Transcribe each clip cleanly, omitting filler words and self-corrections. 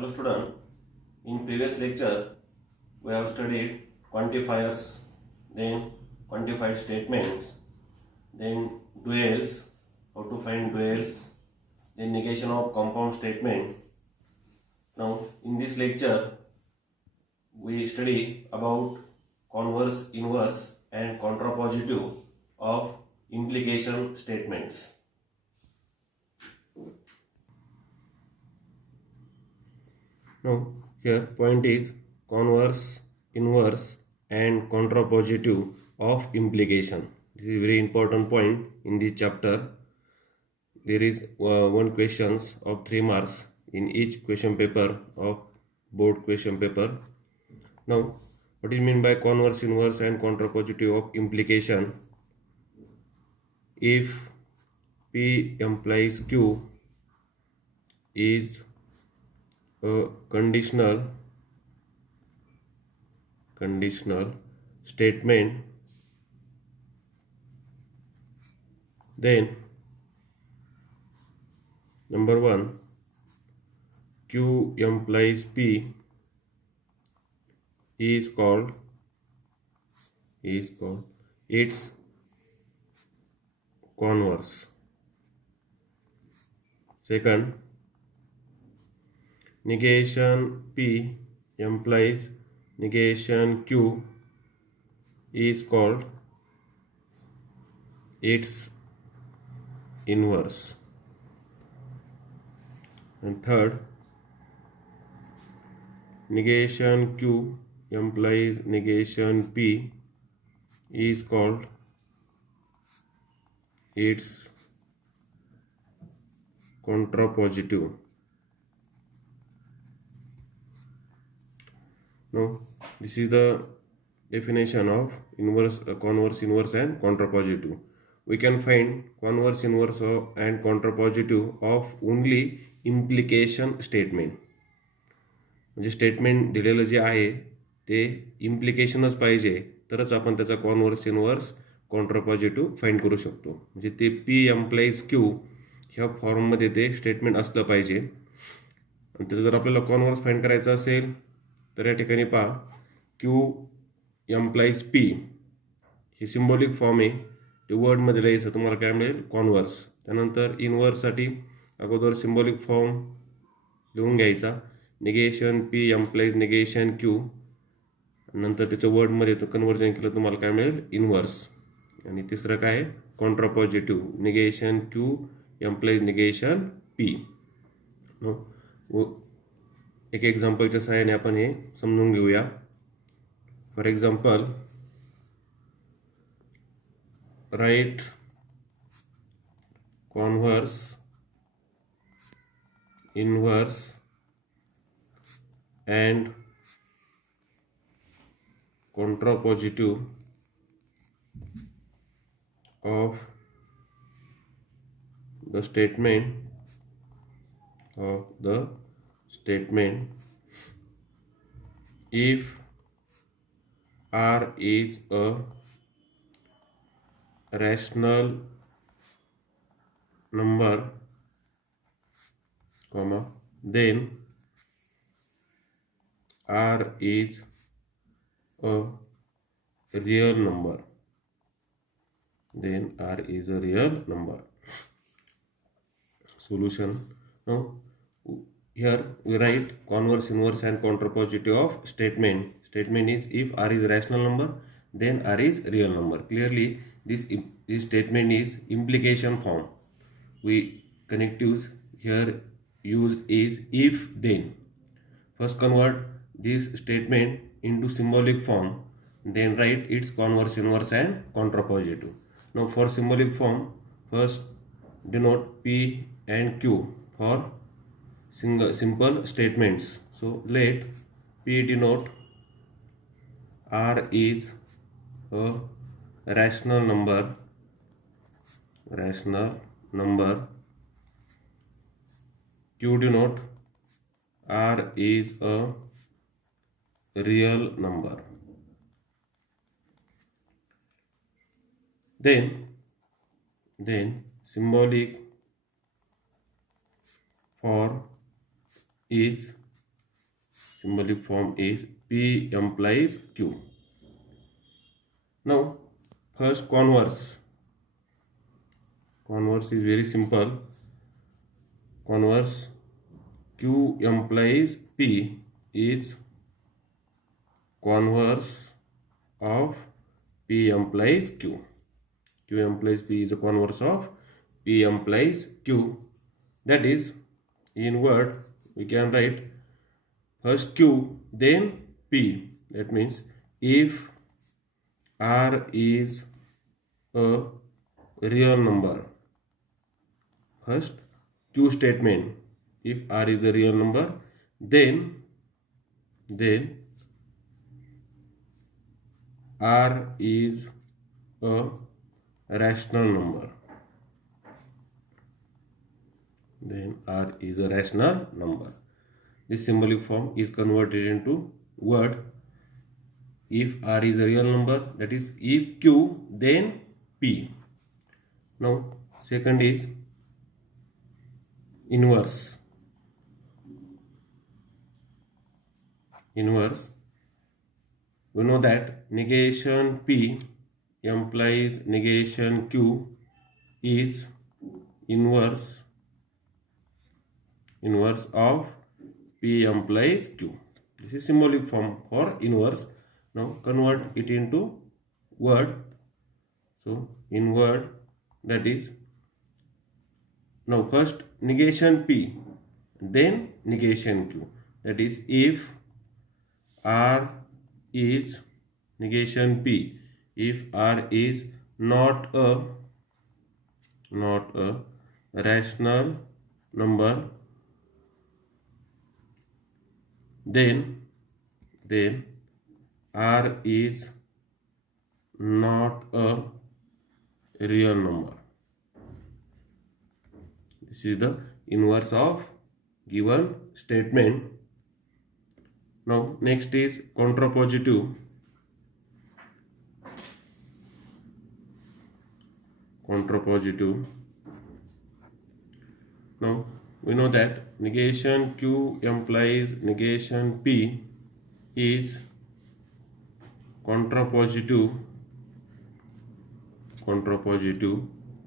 Hello student, in previous lecture we have studied quantifiers, then quantified statements, then duals, how to find duals, then negation of compound statement. Now in this lecture we study about converse, inverse and contrapositive of implication statements. Now here point is converse, inverse and contrapositive of implication. This is a very important point in this chapter. There is one questions of 3 marks in each question paper of board question paper. Now what is mean by converse, inverse and contrapositive of implication? If P implies Q is a conditional statement, then number 1, Q implies P is called its converse. Second, negation P implies negation Q is called its inverse. And third, negation Q implies negation P is called its contrapositive. Now this is the definition of inverse, converse, inverse and contrapositive. We can find converse, inverse and contrapositive of only implication statement. म्हणजे स्टेटमेंट दिलेलं जे आहे ते इम्प्लिकेशनच पाहिजे तरच आपण त्याचा converse, inverse, contrapositive find करू शकतो. म्हणजे ते पी एम्प्लाइज क्यू ह्या फॉर्ममध्ये ते स्टेटमेंट असलं पाहिजे. आणि त्याचं जर आपल्याला कॉन्व्हर्स फाइंड करायचं असेल तर या ठिकाणी पहा क्यू एम्प्लाइज पी हे सिम्बॉलिक फॉर्म आहे, ते वर्डमध्ये लिहायचं तुम्हाला काय मिळेल कॉन्व्हर्स. त्यानंतर इनव्हर्ससाठी अगोदर सिम्बॉलिक फॉर्म लिहून घ्यायचा, negation P implies negation Q, नंतर त्याचं वर्डमध्ये तो कन्वर्जन केलं तुम्हाला काय मिळेल इनव्हर्स. आणि तिसरं काय आहे contrapositive, negation Q implies negation P. एक एक्झाम्पलच्या सहाय्याने आपण हे समजून घेऊया. For example, right converse, inverse and contrapositive of the statement if R is a rational number, then R is a real number. Then R is a real number. Solution. Now here we write converse, inverse and contrapositive of statement. Statement is if R is a rational number, then R is real number. Clearly this statement is implication form. We connectives here use is if then. First convert this statement into symbolic form, then write its converse, inverse and contrapositive. Now for symbolic form, first denote P and Q for simple statements. So let P denote R is a rational number, Q denote R is a real number. Then symbolic form is Symbolic form is P implies Q. Now, first converse. Converse is very simple. Converse Q implies P is converse of P implies Q. Q implies P is a converse of P implies Q. That is, in word we can write first Q then P. That means if R is a real number, first Q statement, if R is a real number, then R is a rational number. Then R is a rational number. This symbolic form is converted into word. If R is a real number, that is if Q then P. Now second is inverse. Inverse. We know that negation P implies negation Q is inverse of P implies Q. This is symbolic form for inverse. Now convert it into word. So in word, that is, now first negation P, then negation Q. That is, if R is negation P, if R is not a rational number, then R is not a real number. This is the inverse of given statement. Now next is contrapositive. Contrapositive. Now we know that negation Q implies negation P is contrapositive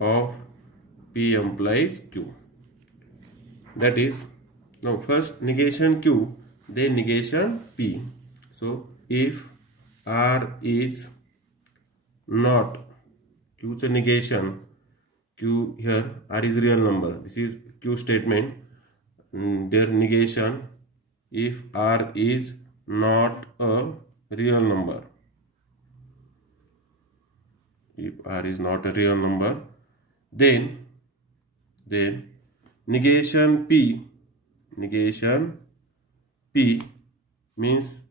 of P implies Q. That is, now first negation Q, then negation P. So if R is not, Q is a negation, Q here, R is real number. This is Q statement. Their negation, if R is not a real number. If R is not a real number, then negation P means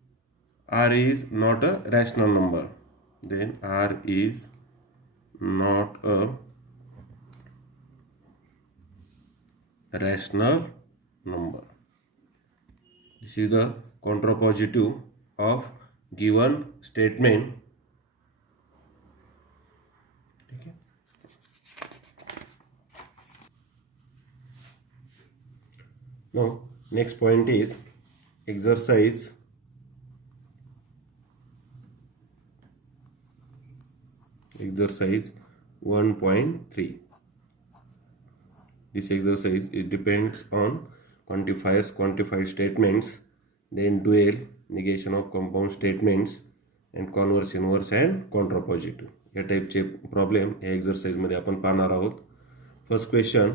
R is not a rational number. Then R is not a rational number. This is the contrapositive of given statement. Okay. Now next point is exercise 1.3. This exercise depends on quantifiers, quantified statements, then dual, negation of compound statements, and converse, inverse and contrapositive. या टाईपचे प्रॉब्लेम या एक्झरसाइजमध्ये आपण पाहणार आहोत. First question,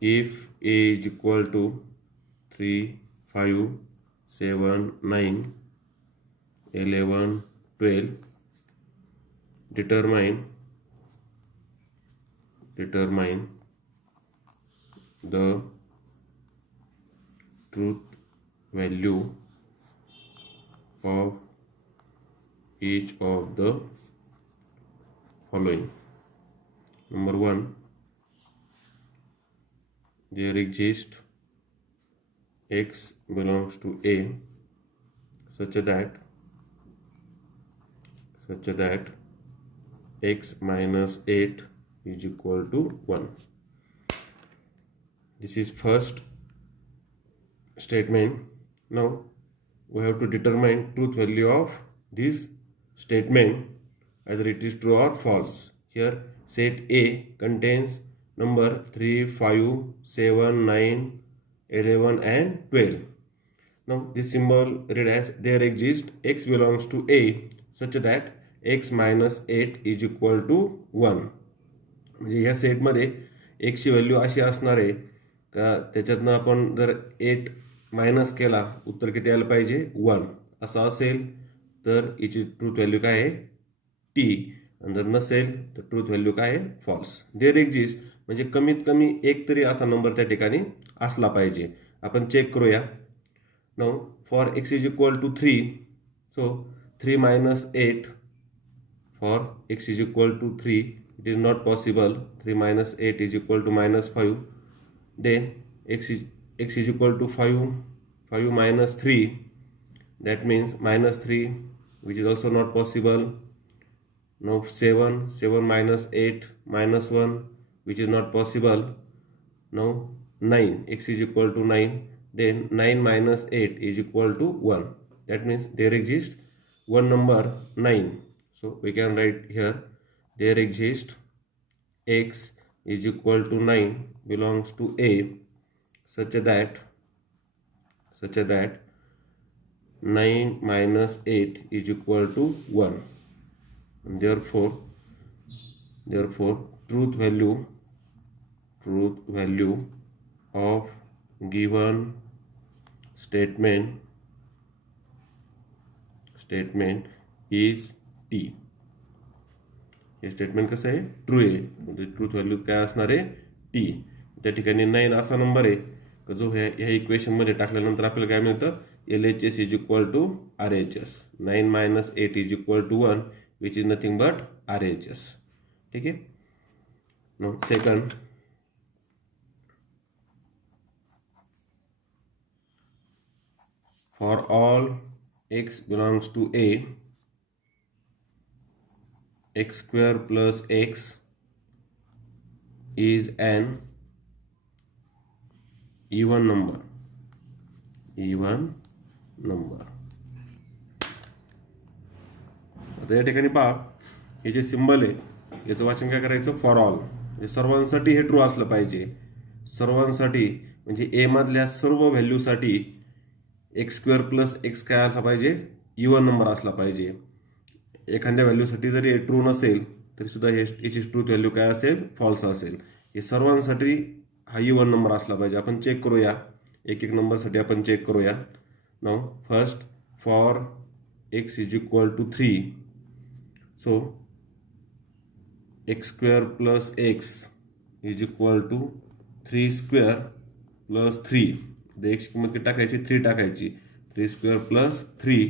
if a is equal to 3, 5, 7, 9, 11, 12, determine the truth value of each of the following. Number 1, there exists x belongs to A such that x minus 8 is equal to 1. This is first statement. Now we have to determine truth value of this statement, either it is true or false. Here set A contains number 3, 5, 7, 9, 11 and 12. Now this symbol read as there exists x belongs to A such that x minus 8 is equal to 1. म्हणजे ह्या सेटमध्ये एक्सची व्हॅल्यू अशी असणार आहे का त्याच्यातनं आपण जर 8 मायनस केला उत्तर किती आलं पाहिजे 1 असं असेल तर याची ट्रूथ व्हॅल्यू काय आहे टी, आणि जर नसेल तर ट्रूथ व्हॅल्यू काय आहे फॉल्स. देअर एक्झिस्ट म्हणजे कमीत कमी एक तरी असा नंबर त्या ठिकाणी असला पाहिजे. आपण चेक करूया. Now for x is equal to 3, so 3 minus 8 for x is equal to 3, it is not possible. 3 minus 8 is equal to minus 5. Then x is equal to 5 minus 3, that means minus 3, which is also not possible. Now 7 minus 8 minus 1, which is not possible. Now 9, x is equal to 9, then 9 minus 8 is equal to 1. That means there exists one number 9. So we can write here there exists x is equal to 9 belongs to A such that 9 minus 8 is equal to 1. And therefore truth value of given statement is T. हे statement कसं आहे ट्रू आहे म्हणजे truth value काय असणार आहे टी. त्या ठिकाणी 9 असा नंबर आहे की जो ह्या इक्वेशनमध्ये टाकल्यानंतर आपल्याला काय मिळतं LHS is equal to RHS. 9 minus 8 is equal to 1 which is nothing but RHS. ठीक आहे. Now second, for all x belongs to A, x square plus x is an even number. आता या ठिकाणी पहा हे जे सिंबल आहे याचं वाचन काय करायचं फॉर ऑल, म्हणजे सर्वांसाठी हे ट्रू असलं पाहिजे. सर्वांसाठी म्हणजे ए मधल्या सर्व व्हॅल्यूसाठी एक्स स्क्वेअर प्लस एक्स काय असला पाहिजे इवन नंबर असला पाहिजे. एखाद्या व्हॅल्यूसाठी जरी ट्रू नसेल तरी सुद्धा याची ट्रूथ व्हॅल्यू काय असेल फॉल्स असेल. हे सर्वांसाठी हा इवन नंबर असला पाहिजे. आपण चेक करूया एक एक नंबरसाठी आपण चेक करूया. Now first for x is equal to 3, so x square plus x is equal to 3 square plus 3. X किंमत किती टाकायची 3 टाकायची. 3 square plus 3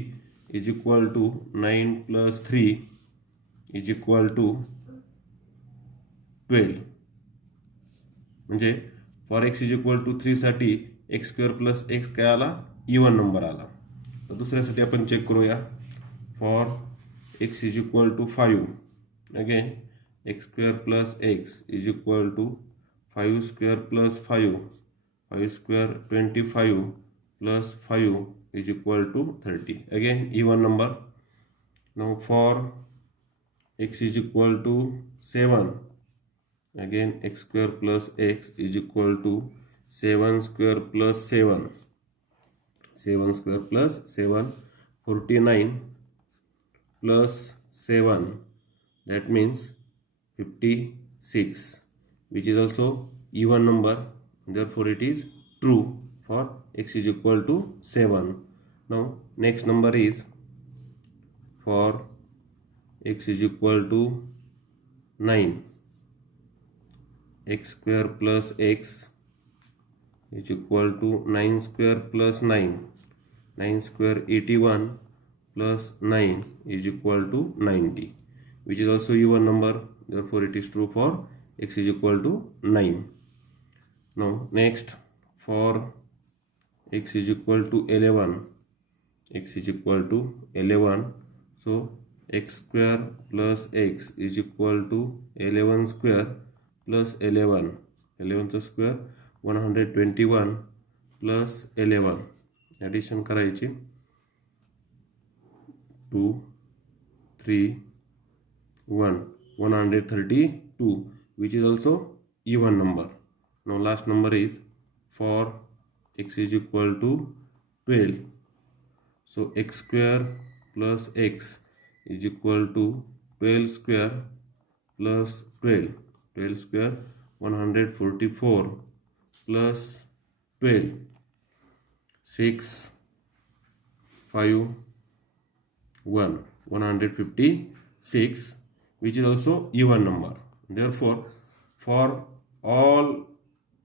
is equal to 9 plus 3 is equal to 12. म्हणजे for x is equal to 3 साठी x square plus x काय आला even number आला. तर दुसऱ्यासाठी आपण चेक करूया. For x is equal to 5, again x square plus x is equal to 5 square plus 5 square 25 plus 5 is equal to 30. Again even number. Now for x is equal to 7, again x square plus x is equal to 7 square plus 7 square plus 7, 49 plus 7, that means 56, which is also even number. Therefore it is true for x is equal to 7. Now next number is for x is equal to 9, x square plus x is equal to 9 square plus 9 square 81 plus 9 is equal to 90, which is also even number. Therefore it is true for x is equal to 9. Now next for x is equal to 11, so x square plus x is equal to 11 square plus 11 square 121 प्लस 11 ॲडिशन करायची 2 3 1 132 which is also even number. Now last number is for x is equal to 12. So x square plus x is equal to 12 square plus 12. 12 square 144 plus 12 6 5 1 156 which is also even number. Therefore for all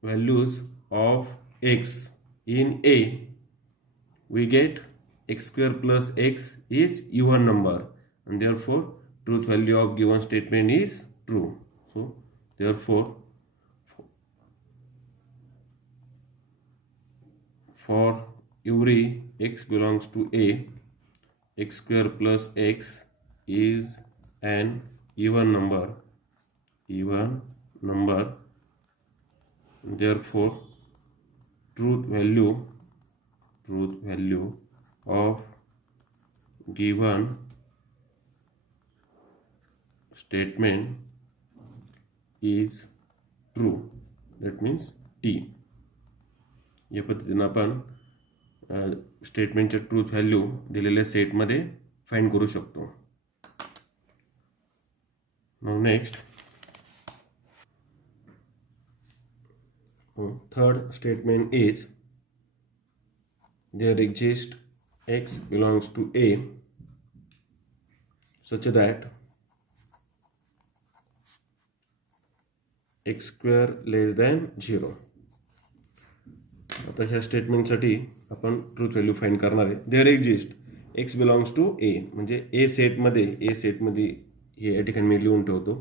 values of x in A we get x square plus x is even number, and therefore truth value of given statement is true. So therefore for every x belongs to A, x square plus x is an even number, therefore truth value of given statement is true. That means T. या पद्धतीने आपण स्टेटमेंटचे truth value दिलेल्या सेटमध्ये फाइंड करू शकतो. Now next third statement is there exists x belongs to A such that x square less than 0. आता ह्या स्टेटमेंटसाठी आपण ट्रूथ व्हॅल्यू फाइंड करणार आहे. There exist X belongs to A, म्हणजे ए सेटमध्ये हे या ठिकाणी मी लिहून ठेवतो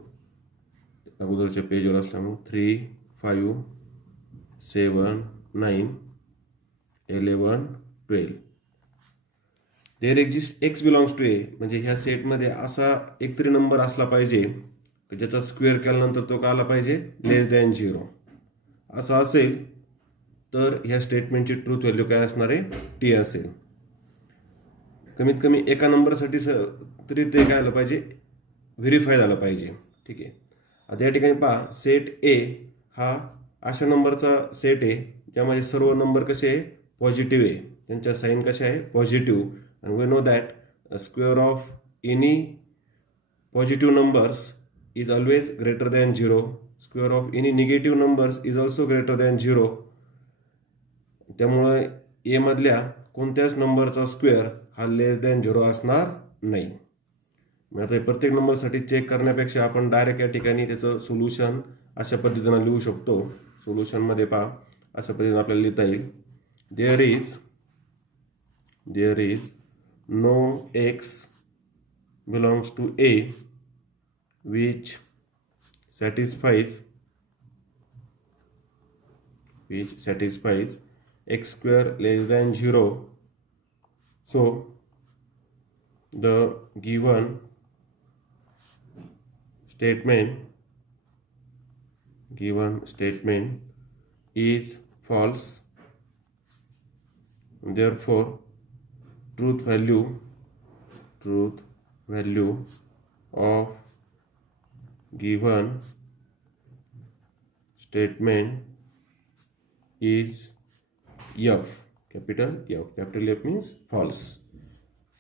अगोदरच्या पेजवर असल्यामुळे 3 5 7 9 11 12. There exist X belongs to A, म्हणजे ह्या सेटमध्ये असा एकतरी नंबर असला पाहिजे की ज्याचा स्क्वेअर केल्यानंतर तो काय आला पाहिजे, लेस दॅन 0. असं असेल तर ह्या स्टेटमेंटची ट्रूथ व्हॅल्यू काय असणार आहे, टी असेल. कमीत कमी एका नंबरसाठी तरी ते काय आलं पाहिजे, व्हेरीफाय झालं पाहिजे. ठीक आहे. आता या ठिकाणी पहा, सेट ए हा अशा नंबरचा सेट आहे ज्यामध्ये सर्व नंबर कसे आहे, पॉझिटिव्ह आहे, त्यांच्या साईन कशा आहे, positive. And we know that square of any positive numbers is always greater than 0. Square of any negative numbers is also greater than 0. त्यामुळे ए मधल्या कोणत्याच नंबरचा स्क्वेअर हा लेस दॅन 0 असणार नाही. आता प्रत्येक नंबरसाठी चेक करण्यापेक्षा आपण डायरेक्ट या ठिकाणी त्याचं सोल्युशन अशा पद्धतीने लिहू शकतो. सोल्युशनमध्ये पहा, अशा पद्धतीने आपल्याला लिहिता येईल, there is no x belongs to A which satisfies x square less than 0. So the given statement is false. Therefore truth value of given statement is F, capital F. Capital F means false.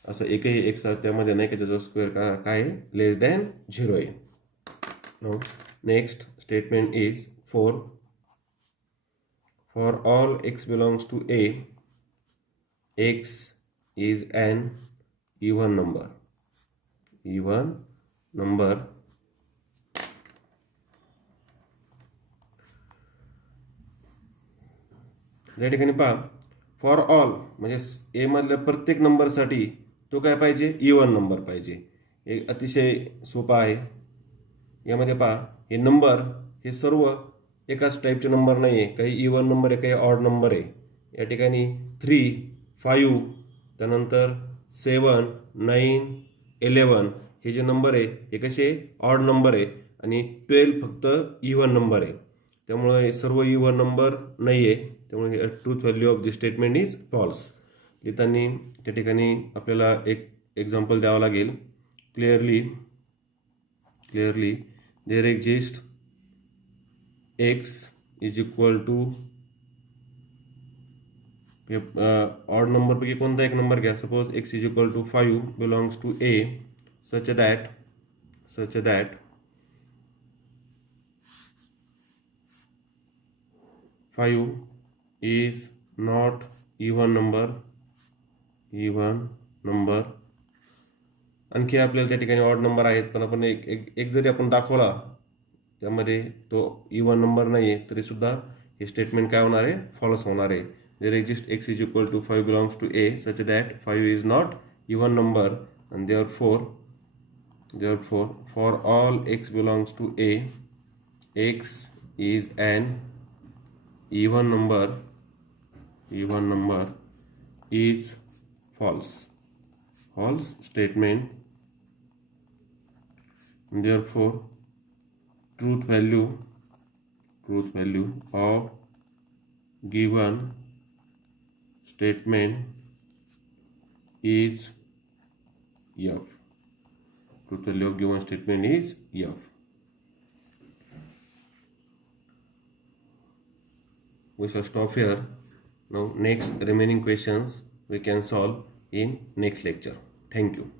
असं एकही एक्स त्यामध्ये नाही की त्याचा स्क्वेअर काय आहे, less than 0 आहे. Now next statement is for all x belongs to A, x is an even number. या ठिकाणी पहा, फॉर ऑल म्हणजे ए मधल्या प्रत्येक नंबरसाठी तो काय पाहिजे, इवन नंबर पाहिजे. हे अतिशय सोपा आहे. यामध्ये पहा, हे नंबर हे सर्व एकाच टाईपचे नंबर नाही आहे. काही इवन नंबर आहे, काही ऑड नंबर आहे. या ठिकाणी 3 5 त्यानंतर 7 9 11 हे जे नंबर आहे हे कसे ऑड नंबर आहे, आणि 12 फक्त इवन नंबर आहे. त्यामुळे सर्व इव्हन नंबर नाही आहे, त्यामुळे truth value of this statement is false. लिहिताना त्या ठिकाणी आपल्याला एक एक्झाम्पल द्यावं लागेल. Clearly there exist x is equal to odd नंबरपैकी कोणता एक नंबर घ्या. Suppose x is equal to 5 belongs to a such that 5 is not even number. आणखी आपल्याला त्या ठिकाणी ऑड नंबर आहेत, पण आपण एक जरी आपण दाखवला त्यामध्ये तो इवन नंबर नाही आहे तरी सुद्धा हे स्टेटमेंट काय होणार आहे, फॉल्स होणार आहे. There exist x is equal to 5 belongs to a such that 5 is not even number and therefore for all x belongs to a, x is an even number is false statement. Therefore truth value of given statement is f. Truth value of given statement is f. We shall stop here. Now next remaining questions we can solve in next lecture. Thank you.